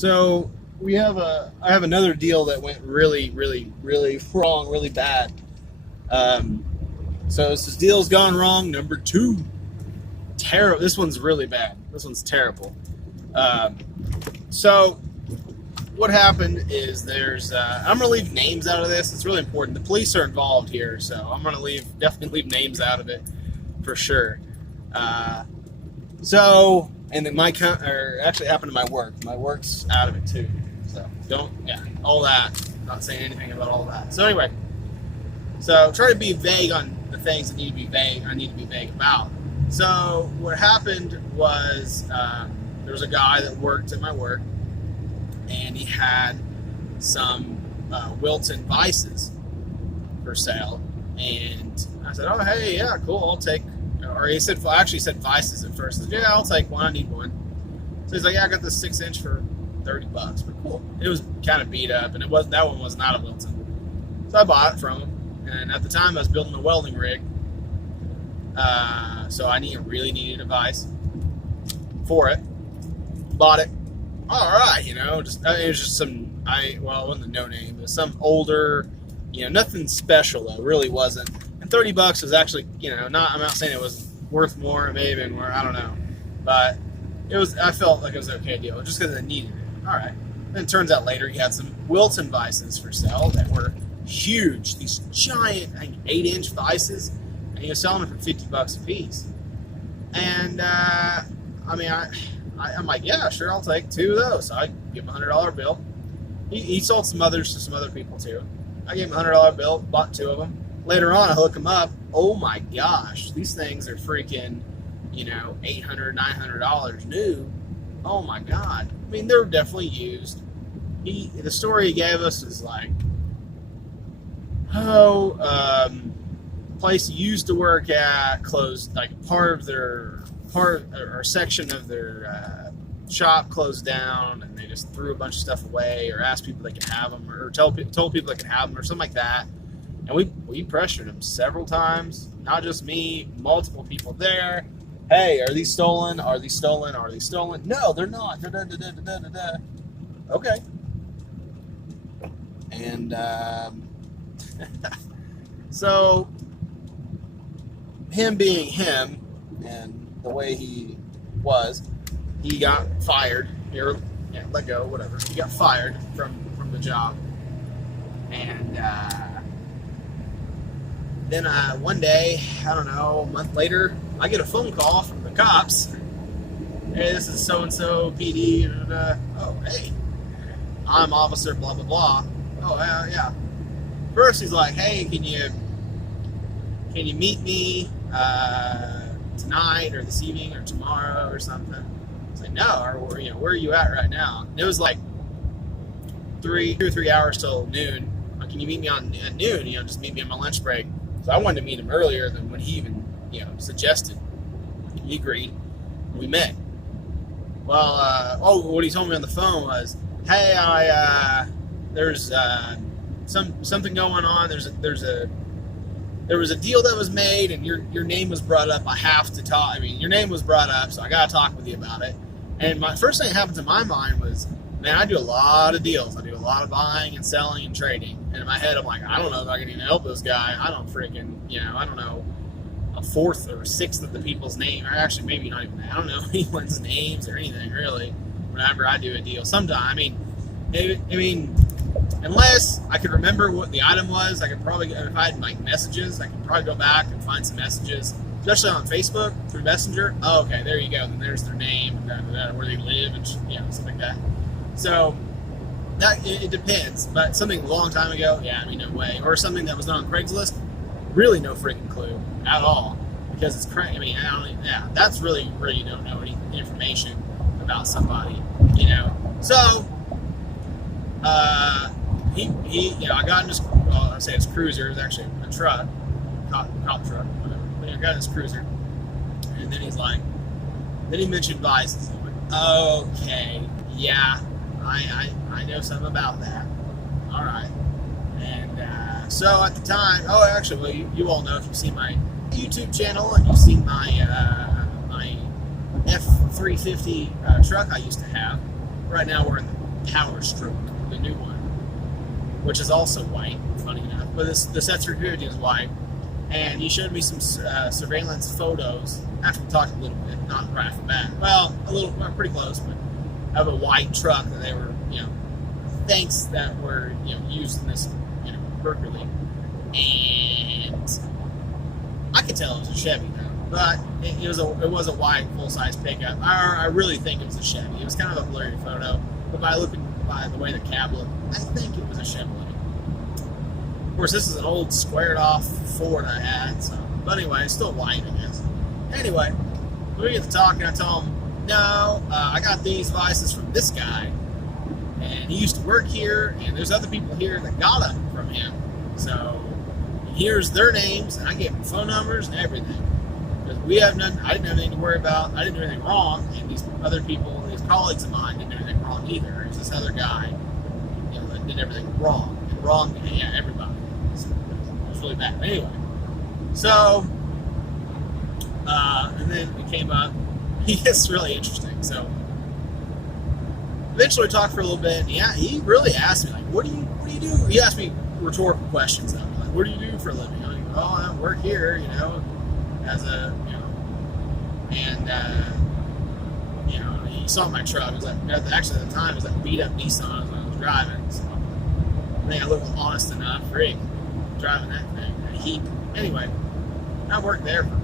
So I have another deal that went really, really, really wrong, really bad. Um, so this deal's gone wrong. Number two, terrible. This one's really bad. This one's terrible. Um, so what happened is I'm gonna leave names out of this. It's really important. The police are involved here, so I'm gonna definitely leave names out of it for sure. Uh, and then actually happened to my work. My work's out of it too. So all that. Not saying anything about all that. So anyway, try to be vague on the things that need to be vague. I need to be vague about. So what happened was there was a guy that worked at my work, and he had some Wilton Vices for sale. And I said, "Oh, hey, yeah, cool. I'll take." Or he said, actually said Vices at first. I said, "Yeah, I'll take one. I need one." So he's like, "Yeah, I got this 6-inch for $30." But cool. It was kind of beat up, and that one was not a Wilton. So I bought it from him. And at the time, I was building a welding rig, so I really needed a vise for it. Bought it. All right, it was just some. It wasn't a no name. It was some older, nothing special though. Really wasn't. And $30 was actually, not. I'm not saying it was worth more. It may have been more. I don't know, but it was. I felt like it was an okay deal just because I needed it. All right. Then it turns out later he had some Wilton Vices for sale that were huge. These giant, 8-inch vices, and he was selling them for $50 a piece. And I'm like, yeah, sure, I'll take 2 of those. So I give him a $100 bill. He sold some others to some other people too. I gave him a $100 bill, bought 2 of them. Later on, I hook them up. Oh my gosh, these things are freaking, $800, $900 new. Oh my God. I mean, they're definitely used. The story he gave us is like, place he used to work at closed, like part or section of their shop closed down, and they just threw a bunch of stuff away, or asked people they could have them, or told people they could have them, or something like that. And we pressured him several times, not just me, multiple people there. Hey, are these stolen? Are these stolen? Are these stolen? No, they're not. Da-da-da-da-da-da-da. Okay. And so him being him and the way he was, he got fired, or let go, whatever. He got fired from the job. And then one day, I don't know, a month later, I get a phone call from the cops. Hey, this is so-and-so PD. Oh, hey, I'm officer blah, blah, blah. Oh, yeah. First, he's like, hey, can you meet me tonight or this evening or tomorrow or something? I was like, no, or where are you at right now? And it was like 2 or 3 hours till noon. Like, can you meet me at noon? Just meet me on my lunch break. So I wanted to meet him earlier than when he even, suggested. He agreed. We met. Well, what he told me on the phone was, hey, there's something going on. There was a deal that was made, and your name was brought up. I have to talk. Your name was brought up, so I got to talk with you about it. And my first thing that happened to my mind was, man, I do a lot of deals. I do a lot of buying and selling and trading. And in my head, I'm like, I don't know if I can even help this guy. I don't freaking, I don't know a fourth or sixth of the people's name, or actually maybe not even that. I don't know anyone's names or anything really. Whenever I do a deal, sometimes, unless I could remember what the item was, I could probably, if I had like messages, I could probably go back and find some messages, especially on Facebook through Messenger. Oh, okay, there you go. Then there's their name and where they live and something like that. So that it depends. But something a long time ago, no way. Or something that was done on Craigslist, really no freaking clue at all, because it's crazy. That's really where you don't know any information about somebody, So I got in his, I say his cruiser. It was actually a truck, cop truck, whatever. But I got in his cruiser, and then then he mentioned vices. I'm like, okay, yeah, I know something about that. All right. And so at the time, you all know if you've seen my YouTube channel and you've seen my my F350 truck I used to have. Right now we're in Power Stroke, the new one, which is also white, funny enough. But the Setsurugi is white. And he showed me some surveillance photos after we talked a little bit, not right off the bat. Well, pretty close, but of a white truck that they were, tanks that were, used in this, burglary. And I could tell it was a Chevy though, but it was a white full-size pickup. I really think it was a Chevy. It was kind of a blurry photo, but by the way the cab looked, I think it was a Chevrolet. Of course, this is an old squared-off Ford I had, so. But anyway, it's still white, I guess. Anyway, we get to talking. I told him, no, I got these vices from this guy, and he used to work here, and there's other people here that got them from him. So here's their names, and I gave them phone numbers and everything. Because we have none, I didn't have anything to worry about. I didn't do anything wrong, and these other people, these colleagues of mine, didn't do anything wrong either. It was this other guy, that did everything wrong. And wrong, yeah, everybody. It was really bad. Anyway, so, and then it came up. It's really interesting. So, eventually we talked for a little bit, and he really asked me, like, what do you do? He asked me rhetorical questions, though. Like, what do you do for a living? I'm like, oh, I work here, as a, and, he saw my truck. It was actually at the time, it was that beat up Nissan when I was driving. So I think I looked honest enough, driving that thing, a heap. Anyway, I worked there for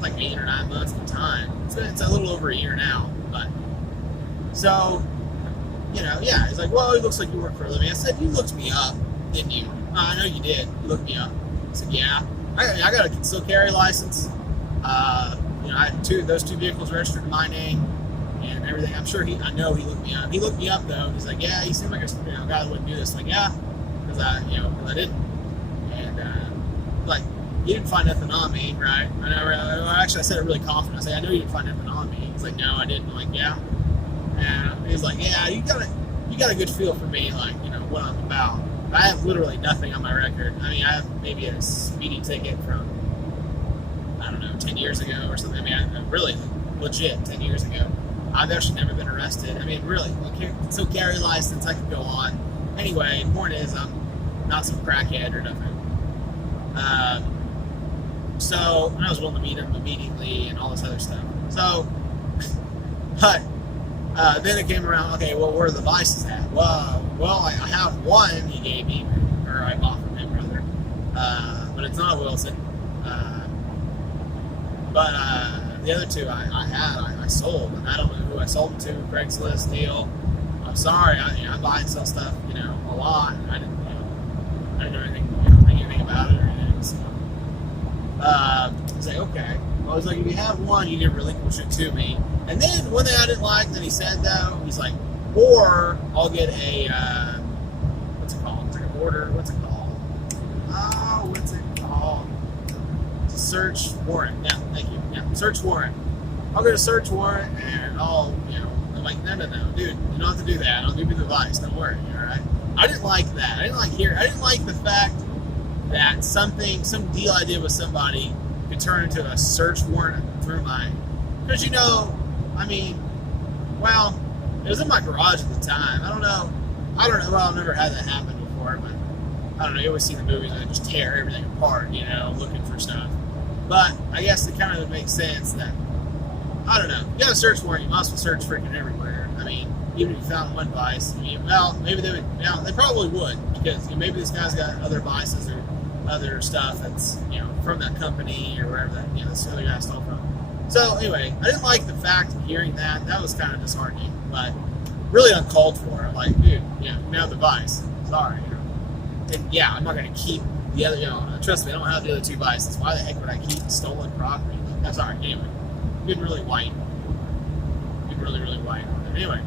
like 8 or 9 months at the time. It's a little over a year now, but so, he's like, well, it looks like you work for a living. I said, you looked me up, didn't you? I know you did. You looked me up. I said, yeah. I got a concealed carry license. I had those two vehicles registered in my name and everything. I know he looked me up. He looked me up though. He's like, yeah, you seem like a guy that wouldn't do this. Like, yeah, because I didn't. And like, you didn't find nothing on me, right? Actually, I said it really confident. I said, I know you didn't find nothing on me. He's like, no, I didn't. I'm like, yeah. And he's like, yeah, you got a good feel for me, like, what I'm about. I have literally nothing on my record. I mean, I have maybe a speeding ticket from, 10 years ago or something. I mean, really legit 10 years ago. I've actually never been arrested. I mean, really, so carry license, I could go on. Anyway, the point is, I'm not some crackhead or nothing. So, and I was willing to meet him immediately and all this other stuff. So, but then it came around, okay, well, where are the vices at? Well, I have one he gave me, or I bought from him, rather. But it's not a Wilson. But the other two I sold, and I don't know who I sold them to, Craigslist deal. I'm sorry, I buy and sell stuff, a lot. I didn't know anything, think anything about it or anything. So, I was like, okay. Well, I was like, if you have one, you didn't relinquish it to me. And then one thing I didn't like that he said though, he's like, or I'll get a what's it called? It's like a order. What's it called? Oh, what's it called? Search warrant. Yeah, thank you. Yeah, search warrant. I'll get a search warrant and I'll, I'm like, no, dude, you don't have to do that. I'll give you the advice. Don't worry. All right. I didn't like that. I didn't like the fact that some deal I did with somebody could turn into a search warrant through mine. Because I mean, well, it was in my garage at the time. I don't know. Well, I've never had that happen before, but I don't know. You always see the movies where they just tear everything apart, looking for stuff. But I guess it kind of makes sense that, I don't know. You got a search warrant, you must search freaking everywhere. I mean, even if you found one vice, maybe they would, they probably would, because maybe this guy's got other vices or other stuff that's, from that company or wherever that, this other guy stole from. So anyway, I didn't like the fact of hearing that. That was kind of disheartening, but really uncalled for. I'm like, dude, now the vice. Sorry. And yeah, I'm not going to keep the other, trust me, I don't have the other two vices. Why the heck would I keep stolen property? That's all right. Anyway, been really white. Been really, really white. Anyway,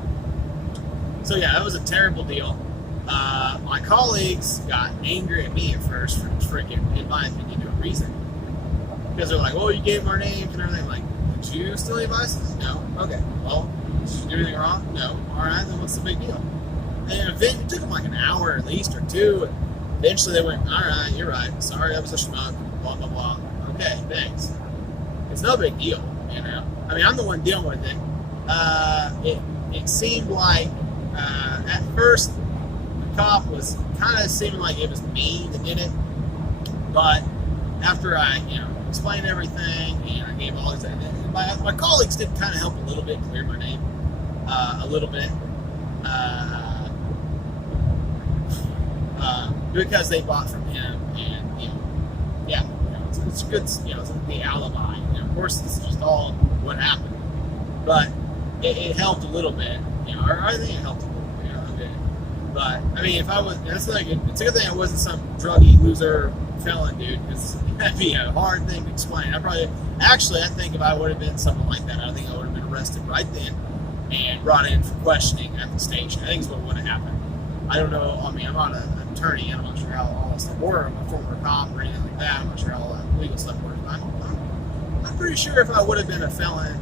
so yeah, that was a terrible deal. My colleagues got angry at me at first for freaking, in my opinion, no reason. Because they're like, well, you gave them our names and everything. Like, did you steal any vices? No. Okay. Well, did you do anything wrong? No. All right, then what's the big deal? And it took them like an hour at least or two. And eventually they went, all right, you're right. Sorry, that was a schmuck. Blah, blah, blah. Okay, thanks. It's no big deal, I mean, I'm the one dealing with it. It seemed like At first, the cop was kind of seeming like it was me that did it, but after I, explained everything and I gave all these, my colleagues did kind of help a little bit clear my name, a little bit, because they bought from him, and yeah, it's good, it's the alibi. Of course, this is just all what happened, but it helped a little bit, or I think it helped a little bit, a bit. But I mean, if I was, it's a good thing I wasn't some druggy loser felon, dude, because that'd be a hard thing to explain. I think if I would have been someone like that, I think I would have been arrested right then and brought in for questioning at the station. I think is what would have happened. I don't know. I mean, I'm not an attorney. I'm not sure how all that stuff works. I'm a former cop or anything like that. I'm not sure how all that legal stuff works. But I'm pretty sure if I would have been a felon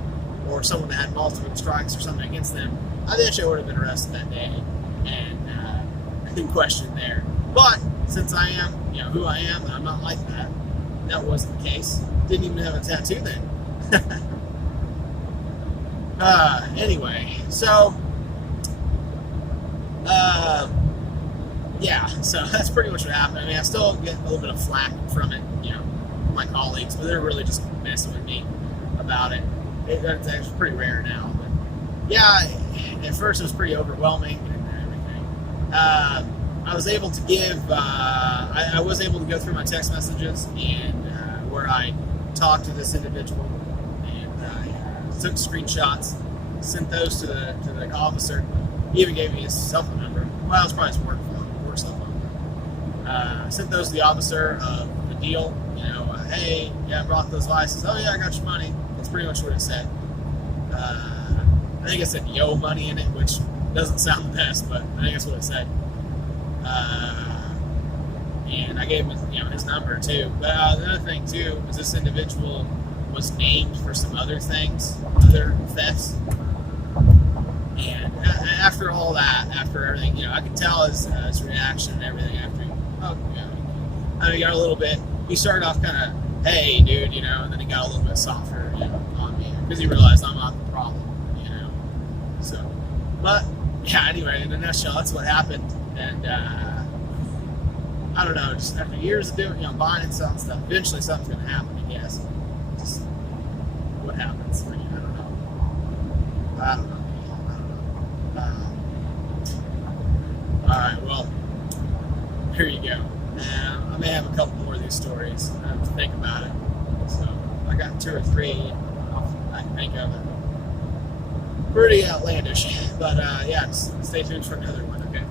or someone that had multiple strikes or something against them, I think I would have been arrested that day and questioned there. But since I am, who I am, and I'm not like that, that wasn't the case. Didn't even have a tattoo then. Anyway, so yeah, so that's pretty much what happened. I mean, I still get a little bit of flack from it, from my colleagues, but they're really just messing with me about it. It's actually pretty rare now, but yeah, at first it was pretty overwhelming and everything. I was able to give, I was able to go through my text messages and where I talked to this individual and took screenshots, sent those to the officer. He even gave me his cell phone number. Well, it's probably his work cell phone. Sent those to the officer of the deal. Hey, I brought those licenses. Oh yeah, I got your money. That's pretty much what it said. I think it said yo money in it, which doesn't sound the best, but I think that's what it said. And I gave him his number too. But the other thing too was this individual was named for some other things, other thefts. And after all that, after everything, I could tell his reaction and everything after he got a little bit, he started off kind of, hey dude, and then he got a little bit softer, on me because he realized I'm not the problem, So, but yeah, anyway, in a nutshell, that's what happened. And I don't know, just after years of doing, buying and selling stuff, eventually something's going to happen, I guess. Just what happens? I mean, I don't know. Alright, well, here you go. I may have a couple more of these stories. I have to think about it. So, I got 2 or 3 I can think of it. Pretty outlandish. But, yeah, stay tuned for another one, okay?